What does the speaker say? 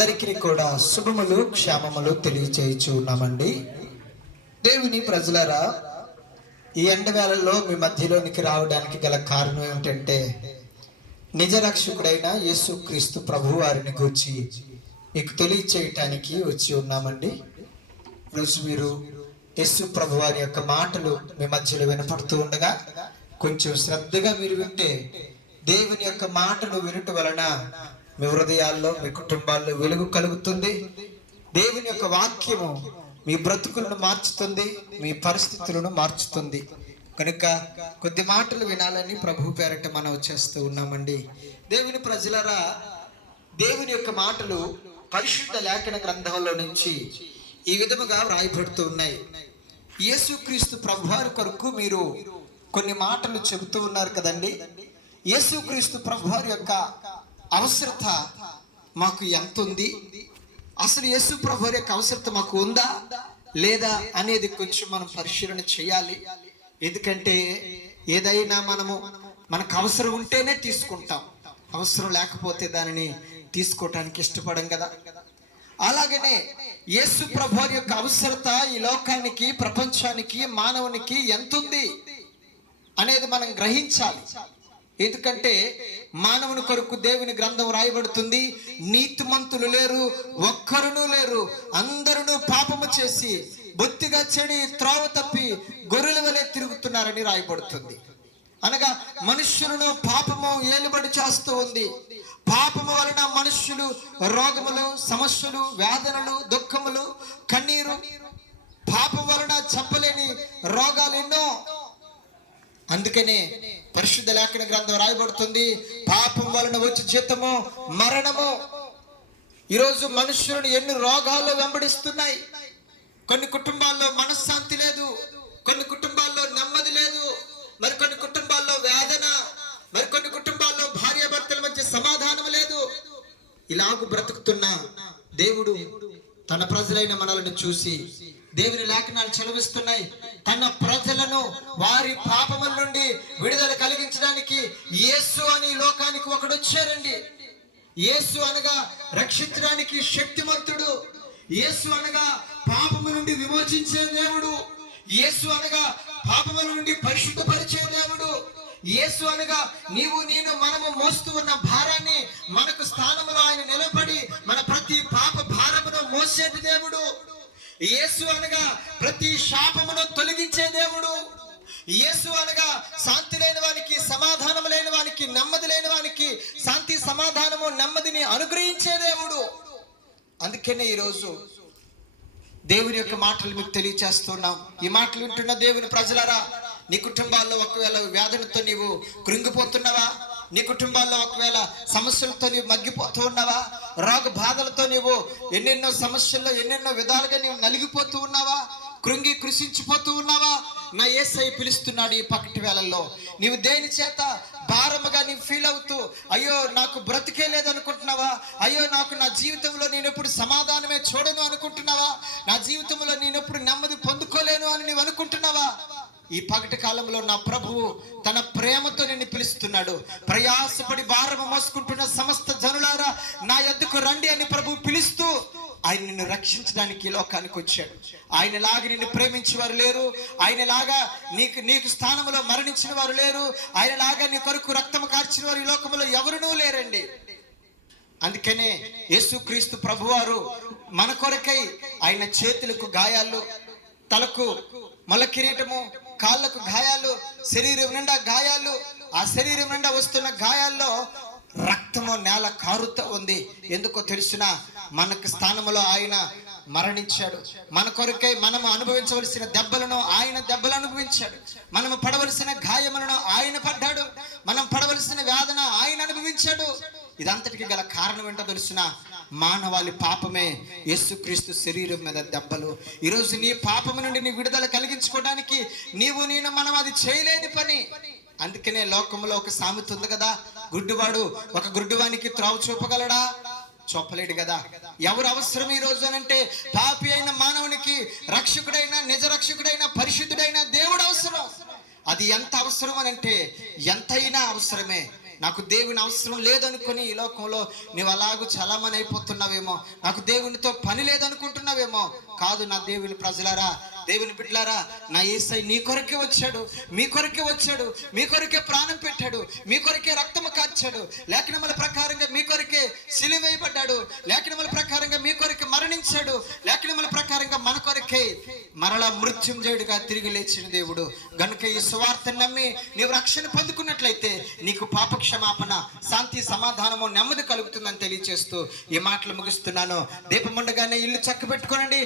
అందరికీ కూడా శుభములు క్షేమములు తెలియచేయచ్చు ఉన్నామండి దేవుని ప్రజలరా ఈ ఎండవేళల్లో మీ మధ్యలోనికి రావడానికి గల కారణం ఏమిటంటే నిజ రక్షకుడైన యేసు క్రీస్తు ప్రభు వారిని గూర్చి మీకు తెలియచేయటానికి వచ్చి ఉన్నామండి. రోజు మీరు యేసు ప్రభు వారి యొక్క మాటలు మీ మధ్యలో వినపడుతూ ఉండగా కొంచెం శ్రద్ధగా మీరు వింటే దేవుని యొక్క మాటలు వినటం వలన మీ హృదయాల్లో మీ కుటుంబాల్లో వెలుగు కలుగుతుంది. దేవుని యొక్క వాక్యము మీ బ్రతుకులను మార్చుతుంది మీ పరిస్థితులను మార్చుతుంది. కనుక కొద్ది మాటలు వినాలని ప్రభు పేరట మనం చేస్తూ ఉన్నామండి. దేవుని ప్రజలరా దేవుని యొక్క మాటలు పరిశుద్ధ లేఖన గ్రంథంలో నుంచి ఈ విధముగా వ్రాయబడుతూ ఉన్నాయి. యేసుక్రీస్తు ప్రభువారి కొరకు మీరు కొన్ని మాటలు చెబుతూ ఉన్నారు కదండి. యేసుక్రీస్తు ప్రభువారి యొక్క అవసరత మాకు ఎంత ఉంది అసలు యేసు ప్రభు యొక్క అవసరత మాకు ఉందా? లేదా అనేది కొంచెం మనం పరిశీలన చేయాలి. ఎందుకంటే ఏదైనా మనము మనకు అవసరం ఉంటేనే తీసుకుంటాం. అవసరం లేకపోతే దానిని తీసుకోవటానికి ఇష్టపడం కదా. అలాగనే యేసు ప్రభు యొక్క అవసరత ఈ లోకానికి ప్రపంచానికి మానవునికి ఎంత ఉంది అనేది మనం గ్రహించాలి. ఎందుకంటే మానవుని కొరకు దేవుని గ్రంథం రాయబడుతుంది నీతిమంతులు లేరు ఒక్కరునూ లేరు అందరూ పాపము చేసి బొత్తిగా చెడి త్రోవ తప్పి గొర్రెల వలె తిరుగుతున్నారని రాయబడుతుంది. అనగా మనుష్యులను పాపము ఏలుబడి చేస్తూ ఉంది. పాపము వలన మనుష్యులు రోగములు సమస్యలు వేదనలు దుఃఖములు కన్నీరు పాపం వలన చెప్పలేని రోగాలు ఎన్నో. అందుకనే పరిశుద్ధ లేఖన గ్రంథం రాయబడుతుంది. పాపం వలన వచ్చి జీతము మరణము. ఈరోజు మనుషులను ఎన్ని రోగాలు వెంబడిస్తున్నాయి. కొన్ని కుటుంబాల్లో మనశ్శాంతి లేదు. కొన్ని కుటుంబాల్లో నెమ్మది లేదు. మరికొన్ని కుటుంబాల్లో వేదన. మరికొన్ని కుటుంబాల్లో భార్యాభర్తల మధ్య సమాధానం లేదు. ఇలాగ బ్రతుకుతున్న దేవుడు తన ప్రజలైన మనల్ని చూసి దేవుని లేఖనాలు చలవిస్తున్నాయి తన ప్రజలను వారి పాపముల నుండి విడుదల కలిగించడానికి యేసు అని లోకానికి ఒకడు వచ్చారండి. యేసు అనగా రక్షించడానికి శక్తిమంతుడు. యేసు అనగా పాపము నుండి విమోచించే దేవుడు. యేసు అనగా పాపముల నుండి పరిశుద్ధపరిచే దేవుడు. యేసు అనగా నీవు నేను మనము మోస్తూ ఉన్న భారాన్ని మనకు స్థానంలో ఆయన నిలబడి మన యేసు అనగా ప్రతి శాపమును తొలగించే దేవుడు. యేసు అనగా శాంతి లేని వానికి సమాధానం లేని వానికి నెమ్మది లేని వానికి శాంతి సమాధానము నెమ్మదిని అనుగ్రహించే దేవుడు. అందుకనే ఈరోజు దేవుని యొక్క మాటలు మీకు తెలియచేస్తున్నాం. ఈ మాటలు వింటున్న దేవుని ప్రజలారా నీ కుటుంబాల్లో ఒకవేళ వ్యాధులతో నీవు కృంగిపోతున్నావా? నీ కుటుంబాల్లో ఒకవేళ సమస్యలతో నీవు మగ్గిపోతూ ఉన్నావా? రోగ బాధలతో నీవు ఎన్నెన్నో సమస్యల్లో ఎన్నెన్నో విధాలుగా నీవు నలిగిపోతూ ఉన్నావా? కృంగి కృషించిపోతూ ఉన్నావా? నా ఏసై పిలుస్తున్నాడు ఈ పక్కటి వేళల్లో. నీవు దేని చేత భారముగా నీవు ఫీల్ అవుతూ అయ్యో నాకు బ్రతికే లేదనుకుంటున్నావా? అయ్యో నాకు నా జీవితంలో నేను ఎప్పుడు సమాధానమే చూడను అనుకుంటున్నావా నా జీవితంలో నేను ఎప్పుడు నెమ్మది పొందుకోలేను అని నీవు అనుకుంటున్నావా ఈ పగటి కాలంలో నా ప్రభువు తన ప్రేమతో నిన్ను పిలుస్తున్నాడు. ప్రయాసపడి భారము మోసుకుంటున్న సమస్త జనులారా నా ఎద్దుకు రండి అని ప్రభు పిలుస్తూ ఆయన నిన్ను రక్షించడానికి లోకానికి వచ్చాడు. ఆయనలాగా నిన్ను ప్రేమించేవారు లేరు. ఆయనలాగా నీకు నీకు స్థానంలో మరణించిన వారు లేరు. ఆయనలాగా నీ కొరకు రక్తము కార్చిన వారు ఈ లోకంలో ఎవరునూ లేరండి. అందుకనే యేసుక్రీస్తు ప్రభువారు మన కొరకై ఆయన చేతులకు గాయాలు తలకు మొల కిరీటము కాళ్ళకు గాయాలు శరీరం నిండా గాయాలు ఆ శరీరం నిండా వస్తున్న గాయాల్లో రక్తము నేల కారుతూ ఉంది. ఎందుకో తెలిసిన మనకు స్థానములో ఆయన మరణించాడు. మన కొరకై మనము అనుభవించవలసిన దెబ్బలను ఆయన దెబ్బలు అనుభవించాడు. మనము పడవలసిన గాయములను ఆయన పడ్డాడు. మనం పడవలసిన వేదన ఆయన అనుభవించాడు. ఇదంతటికి గల కారణం ఏంటో తెలిసిన మానవాళి పాపమే యేసుక్రీస్తు శరీరం మీద దెబ్బలు. ఈరోజు నీ పాపము నుండి నీ విడుదల కలిగించుకోవడానికి నీవు నేను మనం అది చేయలేని పని. అందుకనే లోకంలో ఒక సామెత ఉంది కదా గుడ్డివాడు ఒక గుడ్డివానికి త్రావ చూపగలడా? చూపలేడు కదా. ఎవరు అవసరం ఈ రోజు అనంటే పాపి అయిన మానవునికి రక్షకుడైన నిజ రక్షకుడైన పరిశుద్ధుడైన దేవుడు అవసరం. అది ఎంత అవసరం అని అంటే ఎంతైనా అవసరమే. నాకు దేవుని అవసరం లేదనుకొని ఈ లోకంలో నీవు అలాగూ చలామణి అయిపోతున్నావేమో నాకు దేవునితో పని లేదనుకుంటున్నావేమో. కాదు నా దేవుని ప్రజలారా దేవుని బిడ్డలారా నా ఏసై నీ కొరకే వచ్చాడు మీ కొరకే వచ్చాడు మీ కొరకే ప్రాణం పెట్టాడు మీ కొరకే రక్తము కార్చాడు లేఖనముల ప్రకారంగా మీ కొరకే సిలివేయబడ్డాడు లేఖనముల ప్రకారంగా మీ కొరకే మరణించాడు లేఖనముల ప్రకారంగా మన కొరకే మరలా మృత్యుంజయుడిగా తిరిగి లేచిన దేవుడు. గనుక ఈ సువార్తను నమ్మి నీవు రక్షణ పొందుకున్నట్లయితే నీకు పాప క్షమాపణ శాంతి సమాధానము నెమ్మది కలుగుతుందని తెలియచేస్తూ ఈ మాటలు ముగిస్తున్నాను. దీపముండగానే ఇల్లు చక్క పెట్టుకోనండి